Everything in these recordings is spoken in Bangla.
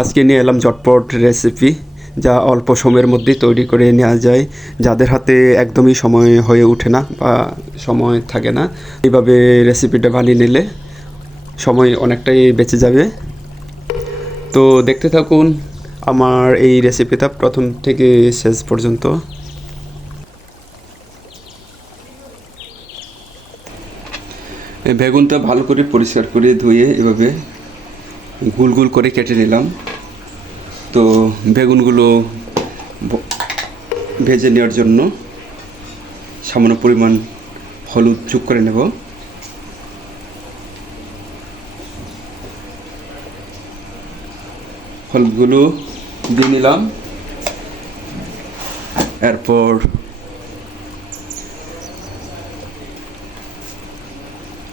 আজকে নিয়ে এলাম ঝটপট রেসিপি যা অল্প সময়ের মধ্যেই তৈরি করে নেওয়া যায়। যাদের হাতে একদমই সময় হয়ে ওঠে না বা সময় থাকে না, এইভাবে রেসিপিটা বানিয়ে নিলে সময় অনেকটাই বেঁচে যাবে। তো দেখতে থাকুন আমার এই রেসিপিটা প্রথম থেকে শেষ পর্যন্ত। বেগুনটা ভালো করে পরিষ্কার করে ধুয়ে এভাবে গুল গুল করে কেটে নিলাম। তো বেগুনগুলো ভেজে নেওয়ার জন্য সামান্য পরিমাণ হলুদ যোগ করে নেব। হলুদগুলো দিয়ে নিলাম। এরপর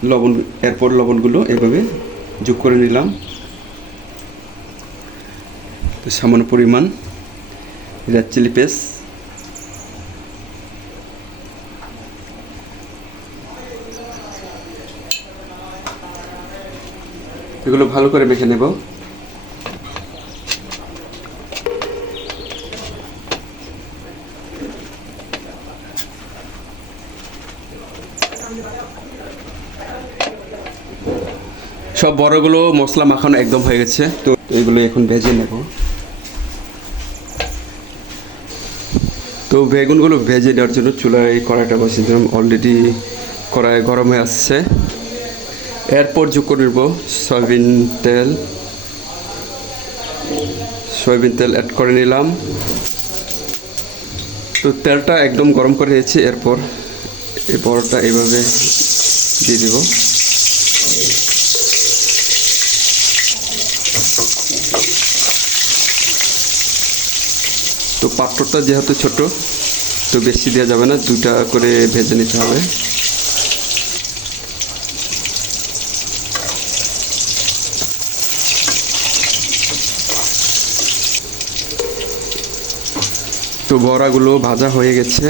লবণ, এরপর লবণগুলো এভাবে যোগ করে নিলাম। তো সামান্য পরিমাণ রেড চিলি পেস্ট এগুলো ভালো করে মেখে নেব। সব বড়গুলো মশলা মাখানো একদম হয়ে গেছে। তো এগুলো এখন ভেজে নেব। তো বেগুনগুলো ভেজে দেওয়ার জন্য চুলায় কড়াইটা বসিয়ে দিলাম। অলরেডি কড়াই গরম হয়ে আসছে। এরপর যোগ করে নেব সয়াবিন তেল। সয়াবিন তেল অ্যাড করে নিলাম। তো তেলটা একদম গরম করে নিয়েছি। এরপর এই বড়টা এইভাবে দিয়ে দেবো। তো পাত্রটা যেহেতু ছোট, তো বেশি দেওয়া যাবে না দুটা করে ভেজে নিতে হবে। তো বড়াগুলো ভাজা হয়ে গেছে।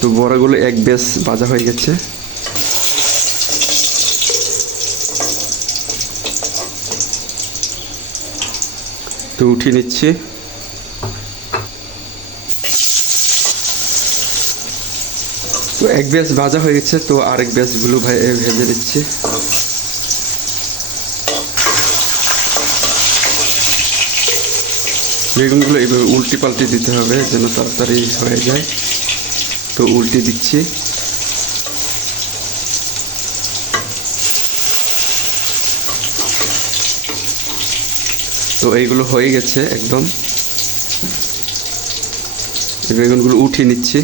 তো বড়াগুলো এক বেশ ভাজা হয়ে গেছে। তো উঠিয়ে নিচ্ছি। তো এক ব্যাস ভাজা হয়ে গেছে, তো আরেক ব্যাসগুলো ভেজে দিচ্ছি বেগুনগুলো এইভাবে উল্টি পাল্টি দিতে হবে যেন তাড়াতাড়ি হয়ে যায়। তো উল্টে দিচ্ছি। তো এইগুলো হয়ে গেছে একদম। বেগুনগুলো উঠিয়ে নিচ্ছি।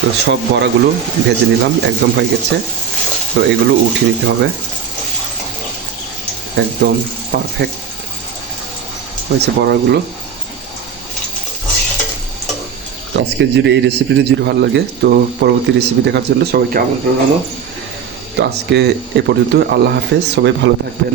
তো সব বড়াগুলো ভেজে নিলাম, একদম হয়ে গেছে। তো এগুলো উঠিয়ে নিতে হবে। একদম পারফেক্ট হয়েছে বড়াগুলো। তো আজকে যদি এই রেসিপিটা যদি ভালো লাগে, তো পরবর্তী রেসিপি দেখার জন্য সবাইকে আমন্ত্রণ হলো তো আজকে এ পর্যন্ত, আল্লাহ হাফেজ, সবাই ভালো থাকবেন।